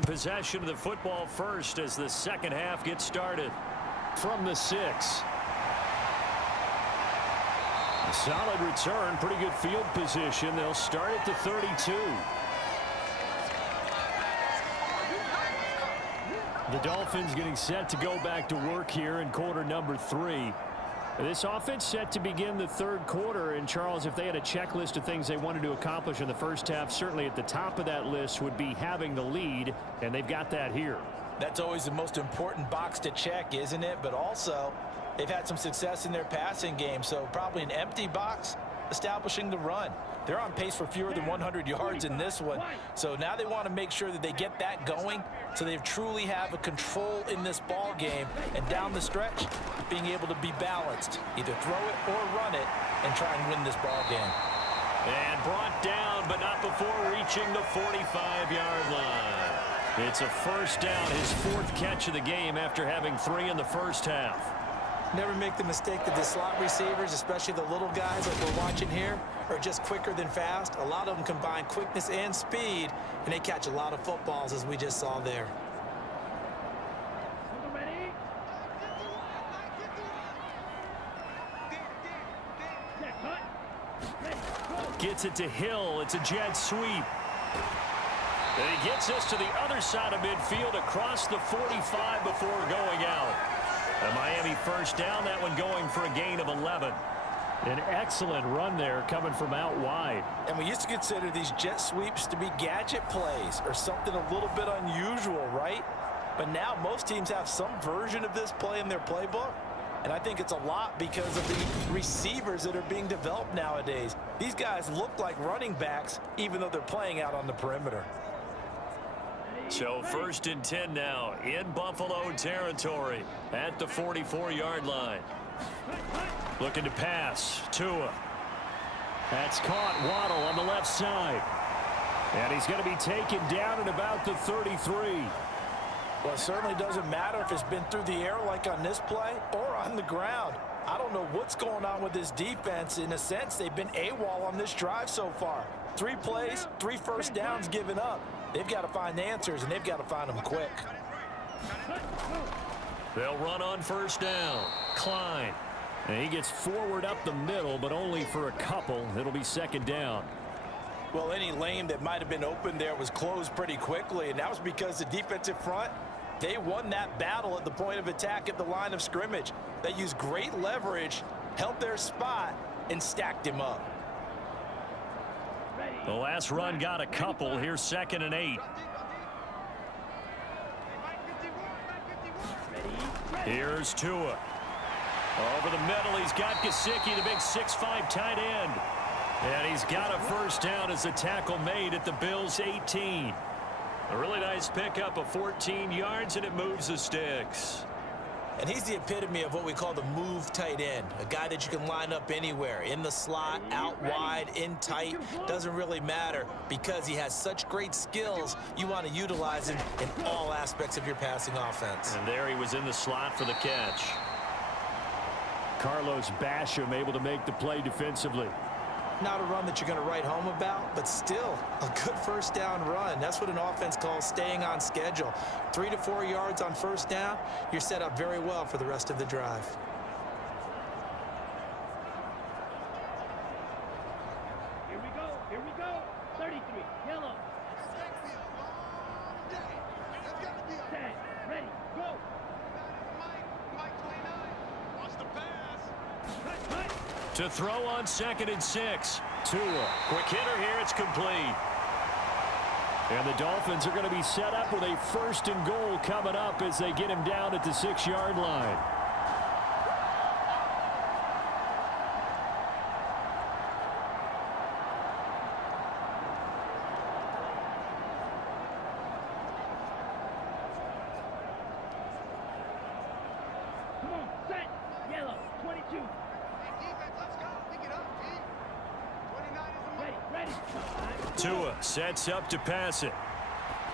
in possession of the football first as the second half gets started. From the 6. A solid return, pretty good field position. They'll start at the 32. The Dolphins getting set to go back to work here in quarter number 3. This offense set to begin the third quarter. And, Charles, if they had a checklist of things they wanted to accomplish in the first half, certainly at the top of that list would be having the lead, and they've got that here. That's always the most important box to check, isn't it? But also, they've had some success in their passing game, so probably an empty box establishing the run. They're on pace for fewer than 100 yards in this one, so now they want to make sure that they get that going so they truly have a control in this ball game, and down the stretch, being able to be balanced, either throw it or run it and try and win this ball game. And brought down, but not before reaching the 45-yard line. It's a first down, his 4th catch of the game after having 3 in the first half. Never make the mistake that the slot receivers, especially the little guys like we're watching here, are just quicker than fast. A lot of them combine quickness and speed, and they catch a lot of footballs, as we just saw there. Gets it to Hill. It's a jet sweep. And he gets this to the other side of midfield across the 45 before going out. A Miami first down, that one going for a gain of 11. An excellent run there coming from out wide. And we used to consider these jet sweeps to be gadget plays or something a little bit unusual, right? But now most teams have some version of this play in their playbook. And I think it's a lot because of the receivers that are being developed nowadays. These guys look like running backs even though they're playing out on the perimeter. So 1st and 10 now in Buffalo territory at the 44-yard line. Looking to pass. Tua. That's caught. Waddle on the left side. And he's going to be taken down at about the 33. Well, it certainly doesn't matter if it's been through the air like on this play or on the ground. I don't know what's going on with this defense. In a sense, they've been AWOL on this drive so far. 3 plays, 3 first downs given up. They've got to find answers, and they've got to find them quick. They'll run on first down. Klein. And he gets forward up the middle, but only for a couple. It'll be 2nd down. Well, any lane that might have been open there was closed pretty quickly, and that was because the defensive front, they won that battle at the point of attack at the line of scrimmage. They used great leverage, held their spot, and stacked him up. The last run got a couple. Here's 2nd and 8. Here's Tua. Over the middle, he's got Gesicki, the big 6'5" tight end. And he's got a first down as the tackle made at the Bills' 18. A really nice pickup of 14 yards, and it moves the sticks. And he's the epitome of what we call the move tight end, a guy that you can line up anywhere, in the slot, out wide, in tight, doesn't really matter because he has such great skills. You want to utilize him in all aspects of your passing offense. And there he was in the slot for the catch. Carlos Basham able to make the play defensively. Not a run that you're going to write home about, but still a good first down run. That's what an offense calls staying on schedule. 3 to 4 yards on first down, you're set up very well for the rest of the drive. Here we go. 33, yellow. 10, ready, go. To throw on 2nd and 6. Tua. Quick hitter here. It's complete. And the Dolphins are going to be set up with a 1st and goal coming up as they get him down at the 6-yard line. Come on, set, yellow, 22. Tua sets up to pass it.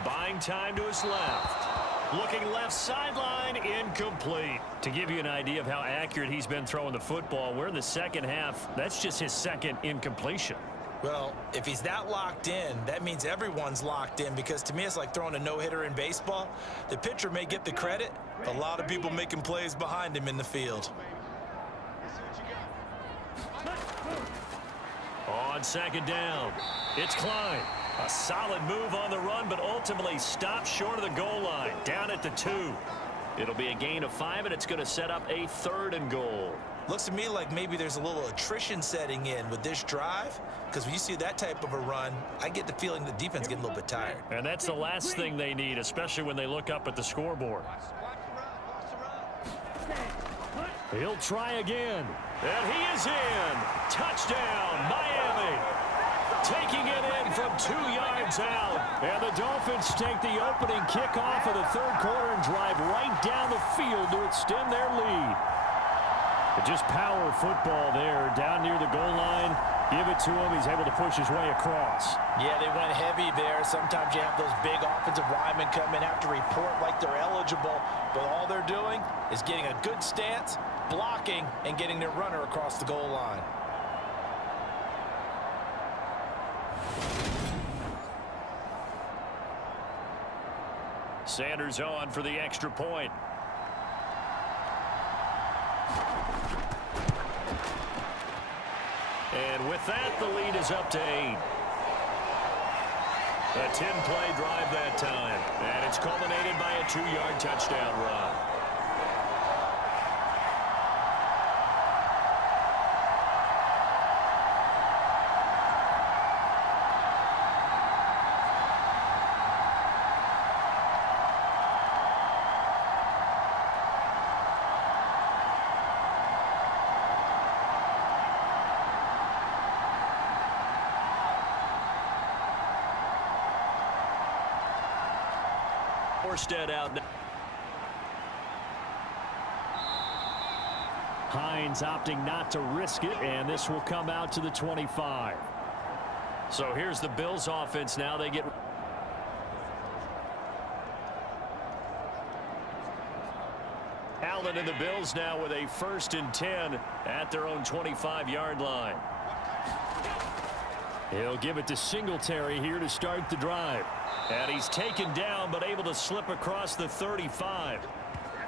Buying time to his left. Looking left sideline, incomplete. To give you an idea of how accurate he's been throwing the football, we're in the second half. That's just his 2nd incompletion. Well, if he's that locked in, that means everyone's locked in, because to me it's like throwing a no-hitter in baseball. The pitcher may get the credit, but a lot of people making plays behind him in the field. On second down, it's Klein. A solid move on the run, but ultimately stopped short of the goal line, down at the 2. It'll be a gain of 5, and it's going to set up a 3rd and goal. Looks to me like maybe there's a little attrition setting in with this drive, because when you see that type of a run, I get the feeling the defense getting a little bit tired. And that's the last thing they need, especially when they look up at the scoreboard. He'll try again. And he is in. Touchdown, Miami. Taking it in from 2 yards out. And the Dolphins take the opening kickoff of the 3rd quarter and drive right down the field to extend their lead. But just power football there, down near the goal line. Give it to him. He's able to push his way across. Yeah, they went heavy there. Sometimes you have those big offensive linemen come in, have to report like they're eligible, but all they're doing is getting a good stance, blocking, and getting their runner across the goal line. Sanders on for the extra point. And with that, the lead is up to 8. A 10-play drive that time. And it's culminated by a 2-yard touchdown run. Out now. Hines opting not to risk it, and this will come out to the 25. So here's the Bills offense now. They get Allen and the Bills now with a 1st and 10 at their own 25-yard line. He'll give it to Singletary here to start the drive. And he's taken down, but able to slip across the 35.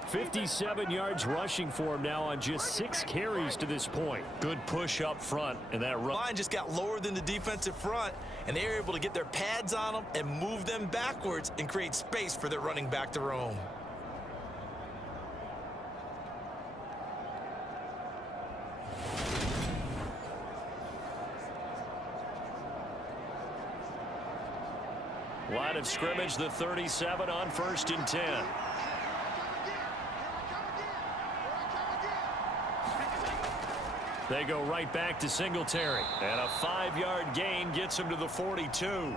57 yards rushing for him now on just 6 carries to this point. Good push up front in that run. Line just got lower than the defensive front, and they were able to get their pads on them and move them backwards and create space for their running back to roam. Line of scrimmage, the 37 on 1st and 10. They go right back to Singletary. And a 5-yard gain gets him to the 42.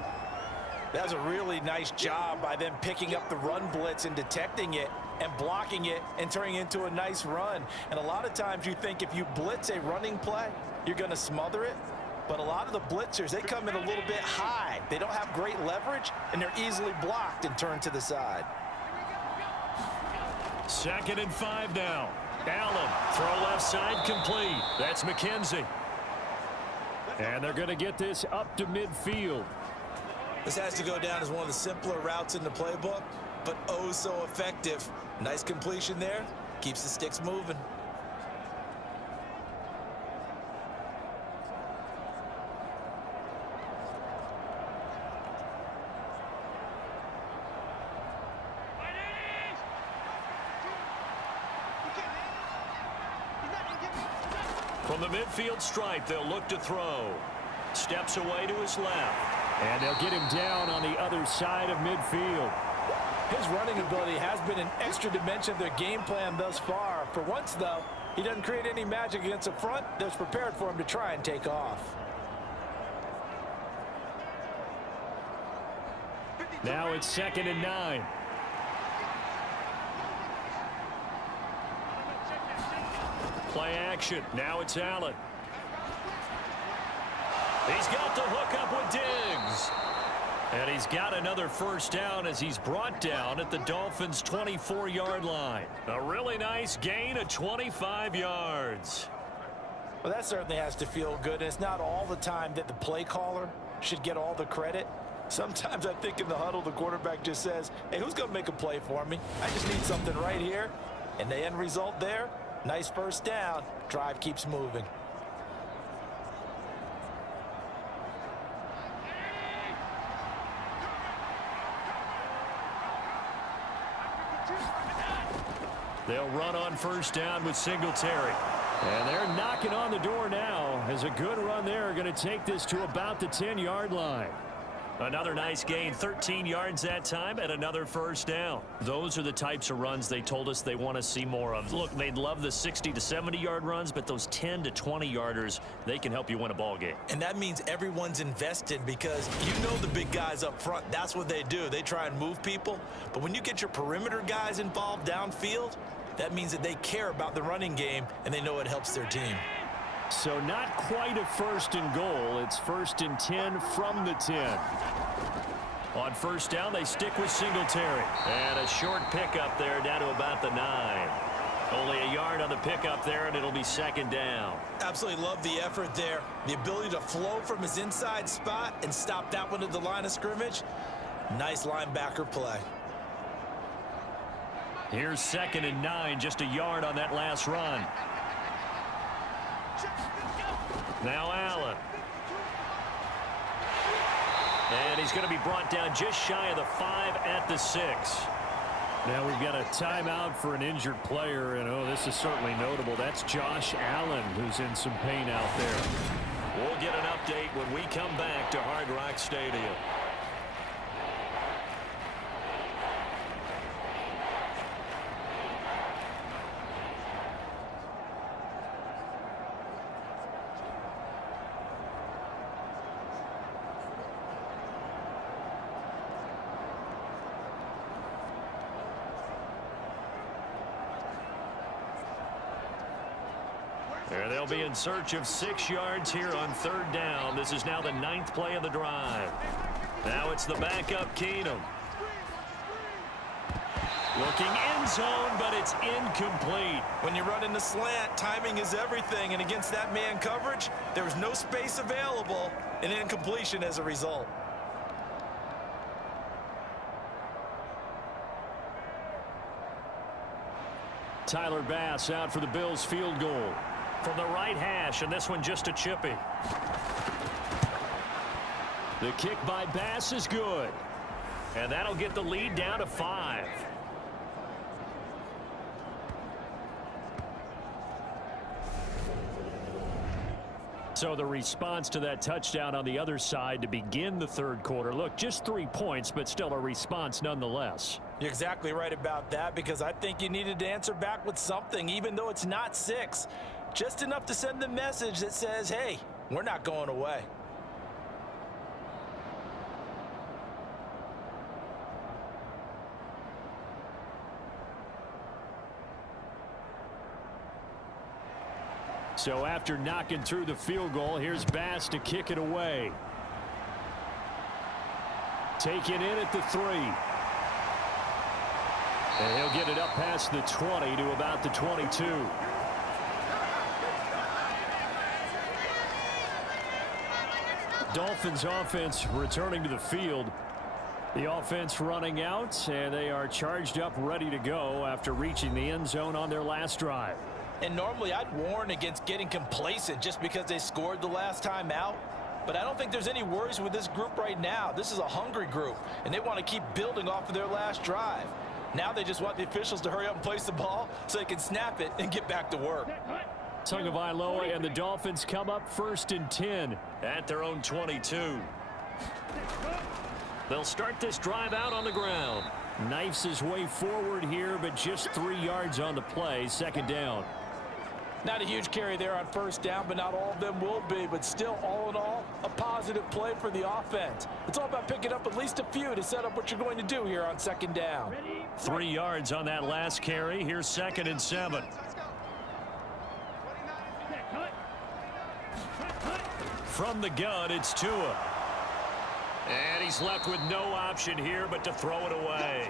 That was a really nice job by them picking up the run blitz and detecting it and blocking it and turning it into a nice run. And a lot of times you think if you blitz a running play, you're going to smother it. But a lot of the blitzers, they come in a little bit high. They don't have great leverage, and they're easily blocked and turned to the side. 2nd and 5 now. Allen, throw left side, complete. That's McKenzie. And they're going to get this up to midfield. This has to go down as one of the simpler routes in the playbook, but oh so effective. Nice completion there. Keeps the sticks moving. From the midfield stripe, they'll look to throw. Steps away to his left. And they'll get him down on the other side of midfield. His running ability has been an extra dimension of their game plan thus far. For once, though, he doesn't create any magic against the front that's prepared for him to try and take off. Now it's 2nd and 9. Play action. Now it's Allen. He's got the hook up with Diggs. And he's got another 1st down as he's brought down at the Dolphins' 24-yard line. A really nice gain of 25 yards. Well, that certainly has to feel good, and it's not all the time that the play caller should get all the credit. Sometimes I think in the huddle, the quarterback just says, hey, who's going to make a play for me? I just need something right here. And the end result there, nice first down. Drive keeps moving. They'll run on first down with Singletary. And they're knocking on the door now as a good run there going to take this to about the 10-yard line. Another nice gain, 13 yards that time, and another first down. Those are the types of runs they told us they want to see more of. Look, they'd love the 60 to 70-yard runs, but those 10 to 20-yarders, they can help you win a ball game. And that means everyone's invested because you know the big guys up front, that's what they do. They try and move people. But when you get your perimeter guys involved downfield, that means that they care about the running game, and they know it helps their team. So not quite a first and goal. It's first and 10 from the 10. On first down, they stick with Singletary. And a short pickup there down to about the 9. Only a yard on the pickup there, and it'll be second down. Absolutely love the effort there. The ability to flow from his inside spot and stop that one at the line of scrimmage. Nice linebacker play. Here's second and 9, just a yard on that last run. Now Allen. And he's going to be brought down just shy of the 5 at the 6. Now we've got a timeout for an injured player, and oh, this is certainly notable. That's Josh Allen, who's in some pain out there. We'll get an update when we come back to Hard Rock Stadium. They'll be in search of 6 yards here on third down. This is now the 9th play of the drive. Now it's the backup Keenum. Looking end zone, but it's incomplete. When you run in the slant, timing is everything, and against that man coverage, there was no space available, and incompletion as a result. Tyler Bass out for the Bills field goal. From the right hash, and this one just a chippy. The kick by Bass is good. And that'll get the lead down to 5. So the response to that touchdown on the other side to begin the third quarter. Look, just 3 points, but still a response nonetheless. You're exactly right about that, because I think you needed to answer back with something, even though it's not 6. Just enough to send the message that says, hey, we're not going away. So after knocking through the field goal, here's Bass to kick it away. Taken in at the 3. And he'll get it up past the 20 to about the 22. Dolphins offense returning to the field. The offense running out, and they are charged up, ready to go after reaching the end zone on their last drive. And normally I'd warn against getting complacent just because they scored the last time out. But I don't think there's any worries with this group right now. This is a hungry group, and they want to keep building off of their last drive. Now they just want the officials to hurry up and place the ball so they can snap it and get back to work. Tagovailoa and the Dolphins come up first and 10 at their own 22. They'll start this drive out on the ground. Knifes his way forward here, but just 3 yards on the play. Second down. Not a huge carry there on first down, but not all of them will be. But still, all in all, a positive play for the offense. It's all about picking up at least a few to set up what you're going to do here on second down. 3 yards on that last carry. Here's second and 7. From the gun, it's Tua. And he's left with no option here but to throw it away.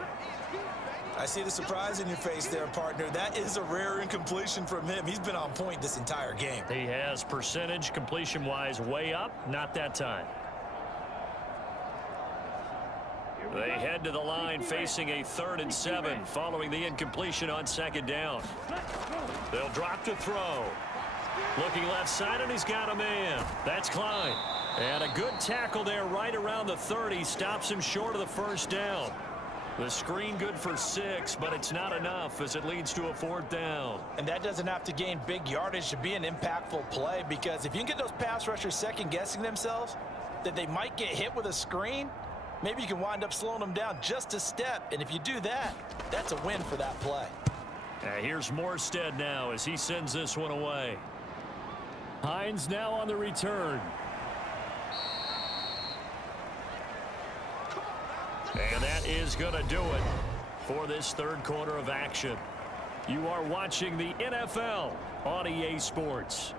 I see the surprise in your face there, partner. That is a rare incompletion from him. He's been on point this entire game. He has percentage completion-wise way up, not that time. They head to the line facing a 3rd and 7 following the incompletion on 2nd down. They'll drop to throw. Looking left side, and he's got a man. That's Klein. And a good tackle there right around the 30. Stops him short of the 1st down. The screen good for 6, but it's not enough as it leads to a 4th down. And that doesn't have to gain big yardage to be an impactful play, because if you can get those pass rushers second-guessing themselves that they might get hit with a screen, maybe you can wind up slowing them down just a step. And if you do that, that's a win for that play. Here's Morstead now as he sends this one away. Hines now on the return. And that is going to do it for this 3rd quarter of action. You are watching the NFL on EA Sports.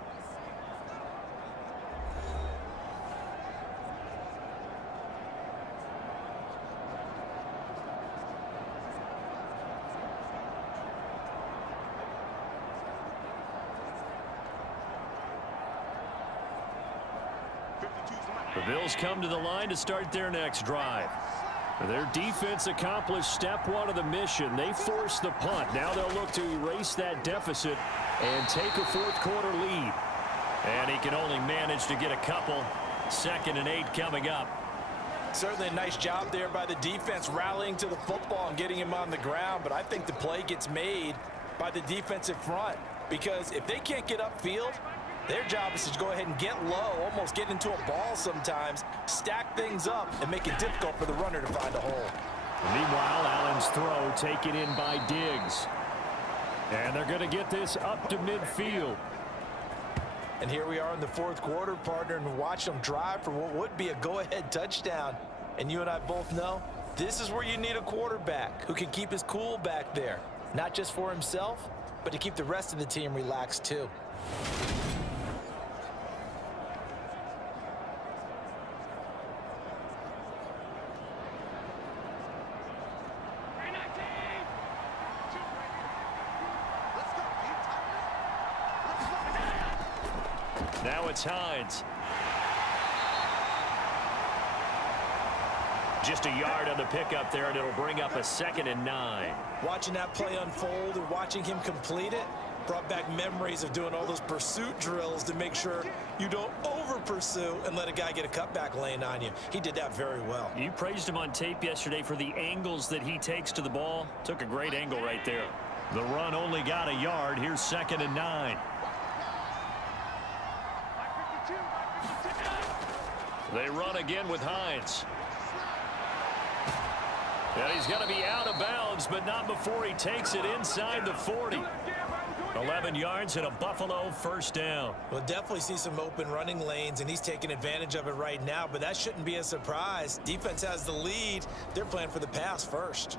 The Bills come to the line to start their next drive. Their defense accomplished step 1 of the mission. They forced the punt. Now they'll look to erase that deficit and take a 4th quarter lead. And he can only manage to get a couple. 2nd and 8 coming up. Certainly a nice job there by the defense rallying to the football and getting him on the ground. But I think the play gets made by the defensive front, because if they can't get upfield, their job is to go ahead and get low, almost get into a ball sometimes, stack things up, and make it difficult for the runner to find a hole. Meanwhile, Allen's throw taken in by Diggs. And they're going to get this up to midfield. And here we are in the 4th quarter, partner, and watch them drive for what would be a go-ahead touchdown. And you and I both know this is where you need a quarterback who can keep his cool back there, not just for himself, but to keep the rest of the team relaxed too. Now it's Hines. Just a yard on the pickup there, and it'll bring up a 2nd and 9. Watching that play unfold and watching him complete it brought back memories of doing all those pursuit drills to make sure you don't over-pursue and let a guy get a cutback lane on you. He did that very well. You praised him on tape yesterday for the angles that he takes to the ball. Took a great angle right there. The run only got a yard. Here's 2nd and 9. They run again with Hines. And he's going to be out of bounds, but not before he takes it inside the 40. 11 yards and a Buffalo 1st down. We'll definitely see some open running lanes, and he's taking advantage of it right now, but that shouldn't be a surprise. Defense has the lead. They're playing for the pass first.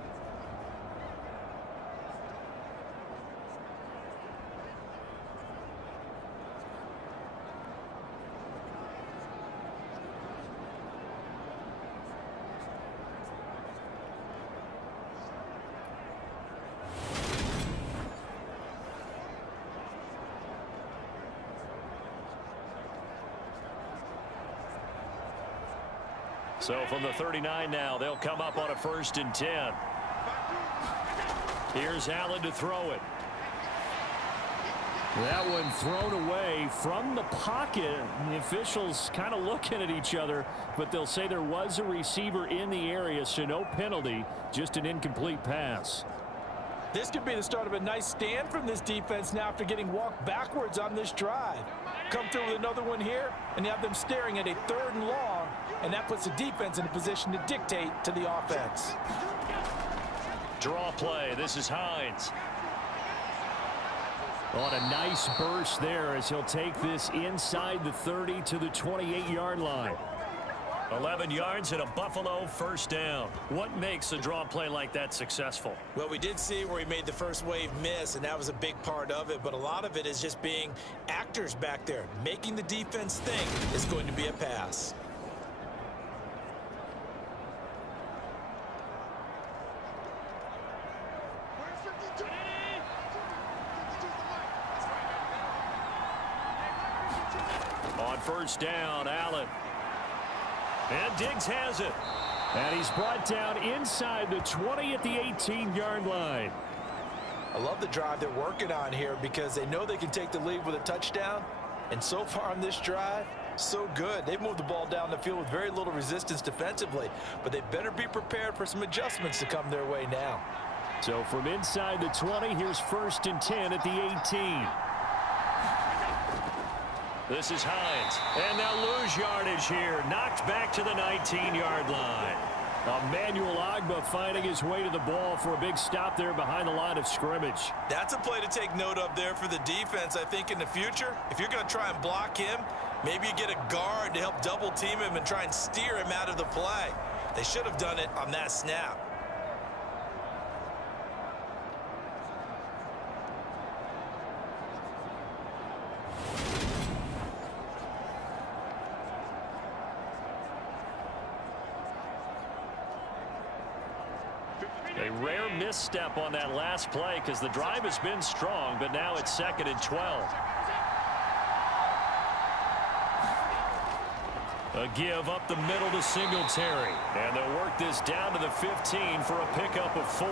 So from the 39 now, they'll come up on a 1st and 10. Here's Allen to throw it. That one thrown away from the pocket. The officials kind of looking at each other, but they'll say there was a receiver in the area, so no penalty, just an incomplete pass. This could be the start of a nice stand from this defense now after getting walked backwards on this drive. Come through with another one here, and you have them staring at a 3rd and long, and that puts the defense in a position to dictate to the offense. Draw play. This is Hines. On a nice burst there as he'll take this inside the 30 to the 28-yard line. 11 yards and a Buffalo 1st down. What makes a draw play like that successful? Well, we did see where he made the first wave miss, and that was a big part of it. But a lot of it is just being actors back there, making the defense think it's going to be a pass. On first down, Allen. And Diggs has it. And he's brought down inside the 20 at the 18-yard line. I love the drive they're working on here because they know they can take the lead with a touchdown. And so far on this drive, so good. They've moved the ball down the field with very little resistance defensively, but they better be prepared for some adjustments to come their way now. So from inside the 20, here's first and 10 at the 18. This is Hines. And they'll lose yardage here. Knocked back to the 19-yard line. Emmanuel Ogbah finding his way to the ball for a big stop there behind the line of scrimmage. That's a play to take note of there for the defense, I think, in the future. If you're going to try and block him, maybe you get a guard to help double team him and try and steer him out of the play. They should have done it on that snap. A rare misstep on that last play because the drive has been strong, but now it's 2nd and 12. A give up the middle to Singletary. And they'll work this down to the 15 for a pickup of 4.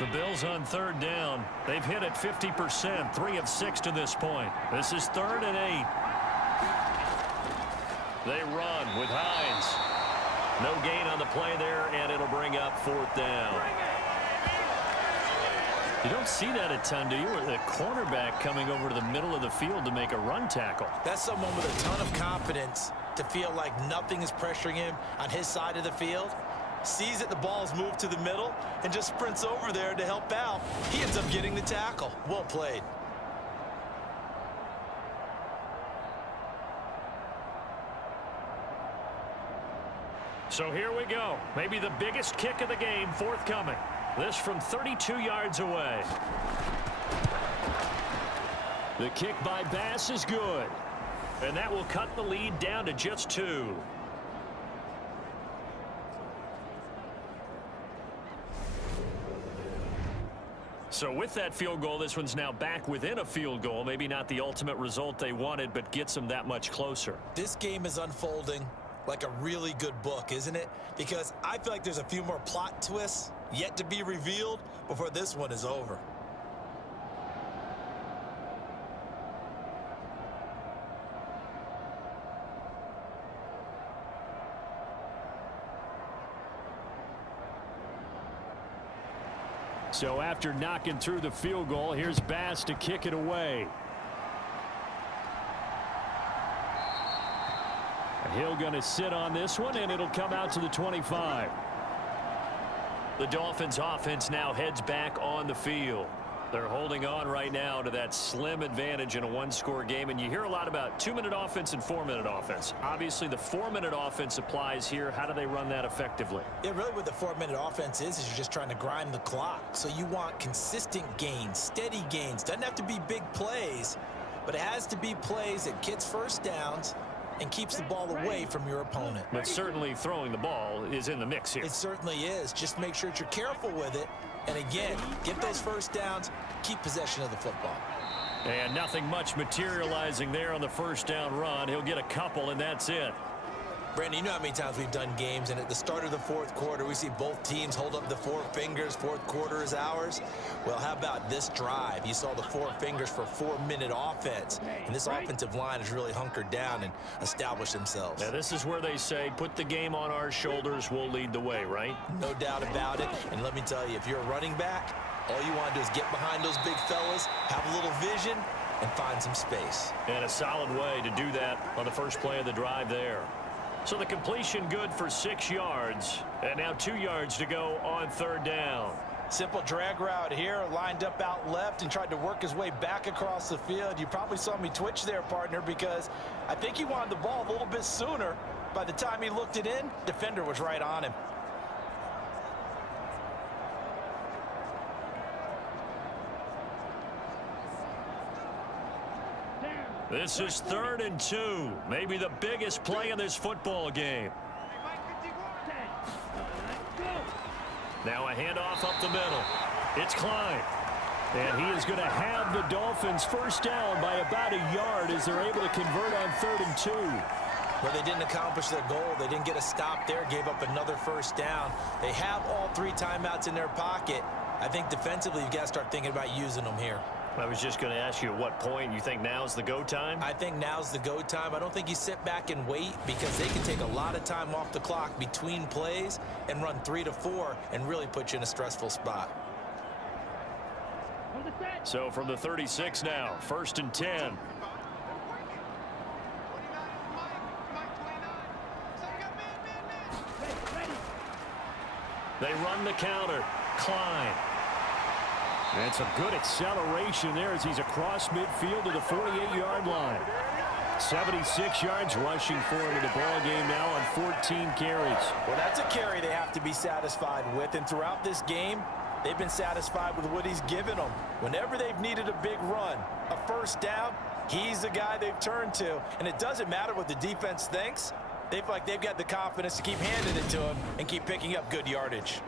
The Bills on 3rd down. They've hit it 50%, 3 of 6 to this point. This is 3rd and 8. They run with Hines. No gain on the play there, and it'll bring up 4th down. You don't see that a ton, do you? The cornerback coming over to the middle of the field to make a run tackle. That's someone with a ton of confidence to feel like nothing is pressuring him on his side of the field. Sees that the ball's moved to the middle and just sprints over there to help out. He ends up getting the tackle. Well played. So here we go. Maybe the biggest kick of the game forthcoming. This from 32 yards away. The kick by Bass is good. And that will cut the lead down to just 2. So with that field goal, this one's now back within a field goal. Maybe not the ultimate result they wanted, but gets them that much closer. This game is unfolding like a really good book, isn't it? Because I feel like there's a few more plot twists yet to be revealed before this one is over. So after knocking through the field goal, here's Bass to kick it away. Hill going to sit on this one, and it'll come out to the 25. The Dolphins offense now heads back on the field. They're holding on right now to that slim advantage in a one-score game, and you hear a lot about 2-minute offense and 4-minute offense. Obviously, the 4-minute offense applies here. How do they run that effectively? Yeah, really what the 4-minute offense is you're just trying to grind the clock. So you want consistent gains, steady gains. Doesn't have to be big plays, but it has to be plays that gets first downs and keeps the ball away from your opponent. But certainly throwing the ball is in the mix here. It certainly is. Just make sure that you're careful with it. And again, get those first downs, keep possession of the football. And nothing much materializing there on the first down run. He'll get a couple, and that's it. Brandon, you know how many times we've done games, and at the start of the fourth quarter, we see both teams hold up the 4 fingers, fourth quarter is ours. Well, how about this drive? You saw the 4 fingers for 4-minute offense, and this offensive line has really hunkered down and established themselves. Now, this is where they say, put the game on our shoulders, we'll lead the way, right? No doubt about it, and let me tell you, if you're a running back, all you want to do is get behind those big fellas, have a little vision, and find some space. And a solid way to do that on the first play of the drive there. So the completion good for 6 yards, and now 2 yards to go on third down. Simple drag route here, lined up out left and tried to work his way back across the field. You probably saw me twitch there, partner, because I think he wanted the ball a little bit sooner. By the time he looked it in, defender was right on him. This is 3rd and 2. Maybe the biggest play in this football game. Now a handoff up the middle. It's Klein. And he is going to have the Dolphins first down by about a yard as they're able to convert on 3rd and 2. Well, they didn't accomplish their goal. They didn't get a stop there, gave up another first down. They have all 3 timeouts in their pocket. I think defensively you've got to start thinking about using them here. I was just going to ask you at what point you think now's the go time? I think now's the go time. I don't think you sit back and wait because they can take a lot of time off the clock between plays and run 3 to 4 and really put you in a stressful spot. So from the 36 now, 1st and 10. They run the counter. Klein. That's a good acceleration there as he's across midfield to the 48-yard line. 76 yards rushing for him in the ball game now on 14 carries. Well, that's a carry they have to be satisfied with, and throughout this game, they've been satisfied with what he's given them. Whenever they've needed a big run, a first down, he's the guy they've turned to. And it doesn't matter what the defense thinks. They feel like they've got the confidence to keep handing it to him and keep picking up good yardage.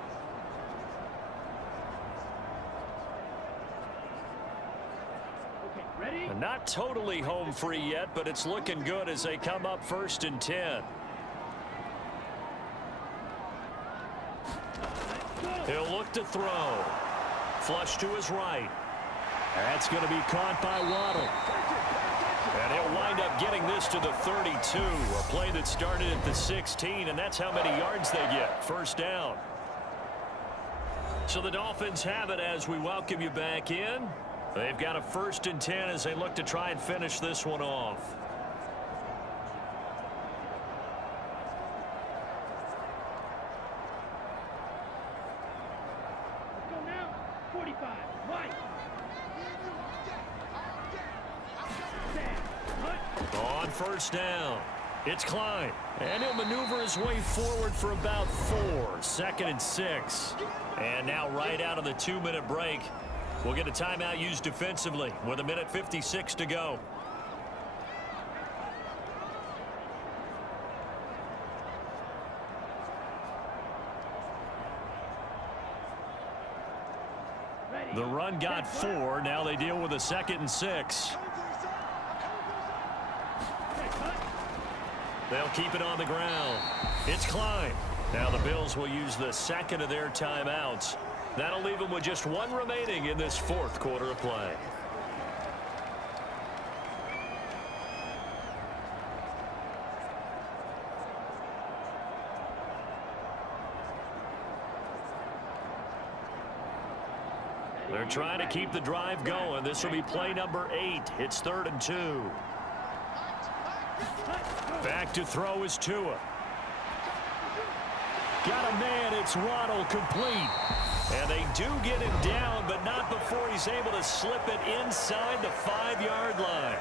Not totally home free yet, but it's looking good as they come up 1st and 10. He'll look to throw. Flush to his right. That's going to be caught by Waddle. And he'll wind up getting this to the 32. A play that started at the 16, and that's how many yards they get. First down. So the Dolphins have it as we welcome you back in. They've got a 1st and 10 as they look to try and finish this one off. Let's go now. 45. Right. On 1st down, it's Klein. And he'll maneuver his way forward for about 4. 2nd and 6. And now right out of the 2-minute break, we'll get a timeout used defensively with 1:56 to go. The run got 4. Now they deal with a 2nd and 6. They'll keep it on the ground. It's Klein. Now the Bills will use the 2nd of their timeouts. That'll leave them with just 1 remaining in this 4th quarter of play. They're trying to keep the drive going. This will be play number 8. It's 3rd and 2. Back to throw is Tua. Got a man. It's Waddle, complete. And they do get him down, but not before he's able to slip it inside the 5-yard line.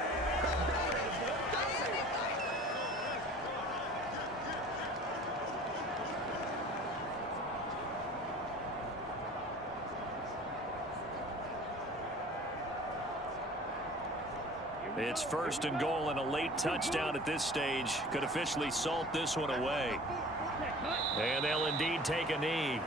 It's 1st and goal, and a late touchdown at this stage could officially salt this one away. And they'll indeed take a knee.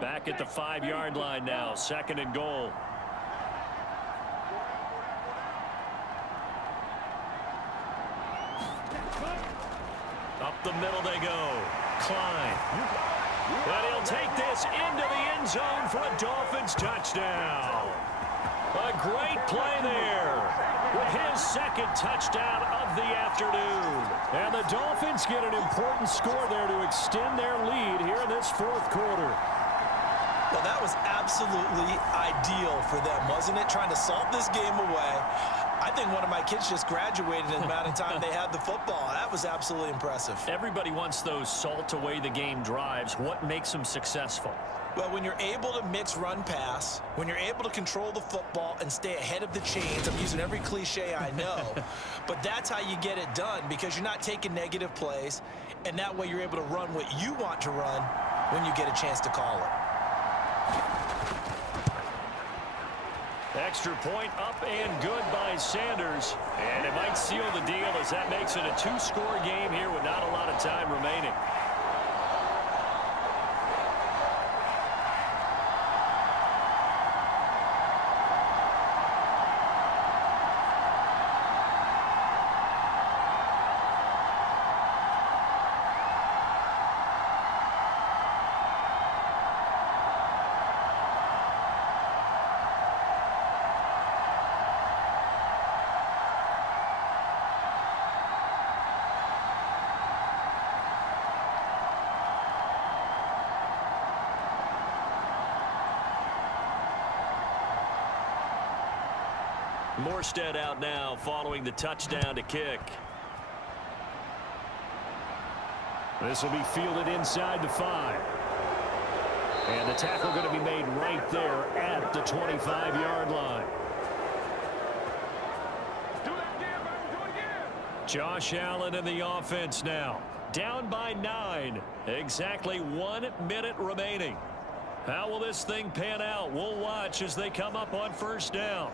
Back at the 5-yard line now, 2nd and goal. Up the middle they go. Klein. And he'll take this into the end zone for a Dolphins touchdown. A great play there with his 2nd touchdown of the afternoon. And the Dolphins get an important score there to extend their lead here in this 4th quarter. Well, that was absolutely ideal for them, wasn't it? Trying to salt this game away. I think one of my kids just graduated in the amount of time they had the football. That was absolutely impressive. Everybody wants those salt-away-the-game drives. What makes them successful? Well, when you're able to mix run-pass, when you're able to control the football and stay ahead of the chains, I'm using every cliche I know, but that's how you get it done because you're not taking negative plays, and that way you're able to run what you want to run when you get a chance to call it. Extra point up and good by Sanders. And it might seal the deal as that makes it a two-score game here with not a lot of time remaining. Morstead out now following the touchdown to kick. This will be fielded inside the 5. And the tackle going to be made right there at the 25-yard line. Josh Allen in the offense now. Down by 9. Exactly 1 minute remaining. How will this thing pan out? We'll watch as they come up on first down.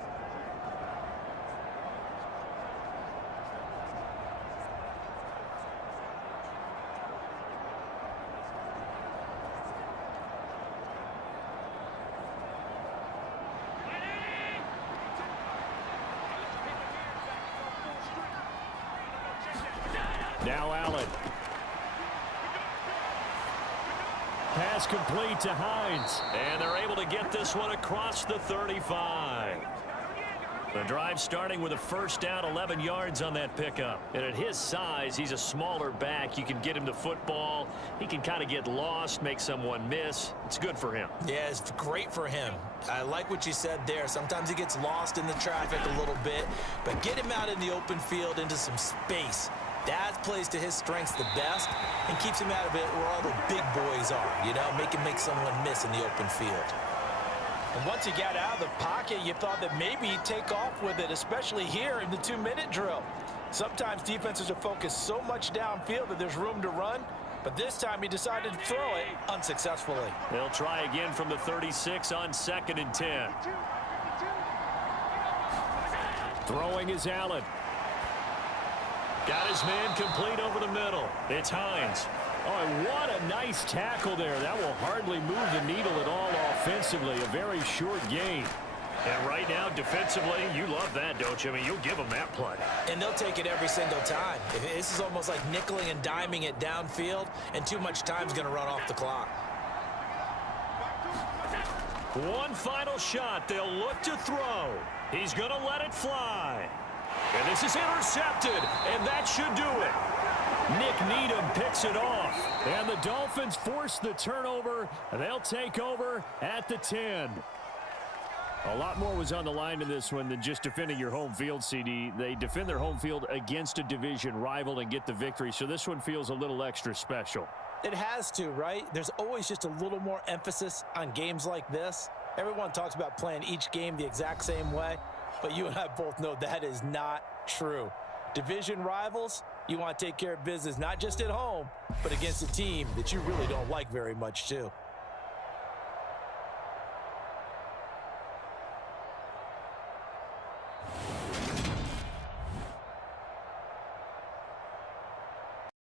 Now Allen. Pass complete to Hines. And they're able to get this one across the 35. The drive starting with a first down, 11 yards on that pickup. And at his size, he's a smaller back. You can get him the football. He can kind of get lost, make someone miss. It's good for him. Yeah, it's great for him. I like what you said there. Sometimes he gets lost in the traffic a little bit, but get him out in the open field into some space. That plays to his strengths the best and keeps him out of it where all the big boys are, you know, make someone miss in the open field. And once he got out of the pocket, you thought that maybe he'd take off with it, especially here in the 2-minute drill. Sometimes defenses are focused so much downfield that there's room to run, but this time he decided to throw it unsuccessfully. They'll try again from the 36 on 2nd and 10. Throwing is Allen. Got his man complete over the middle. It's Hines. Oh, and what a nice tackle there. That will hardly move the needle at all offensively. A very short gain. And right now, defensively, you love that, don't you? I mean, you'll give them that play. And they'll take it every single time. This is almost like nickeling and diming it downfield, and too much time's going to run off the clock. One final shot. They'll look to throw. He's going to let it fly. And this is intercepted, and that should do it. Nick Needham picks it off. And the Dolphins force the turnover. They'll take over at the 10. A lot more was on the line in this one than just defending your home field, CD. They defend their home field against a division rival and get the victory, so this one feels a little extra special. It has to, right? There's always just a little more emphasis on games like this. Everyone talks about playing each game the exact same way, but you and I both know that is not true. Division rivals, you want to take care of business not just at home, but against a team that you really don't like very much too.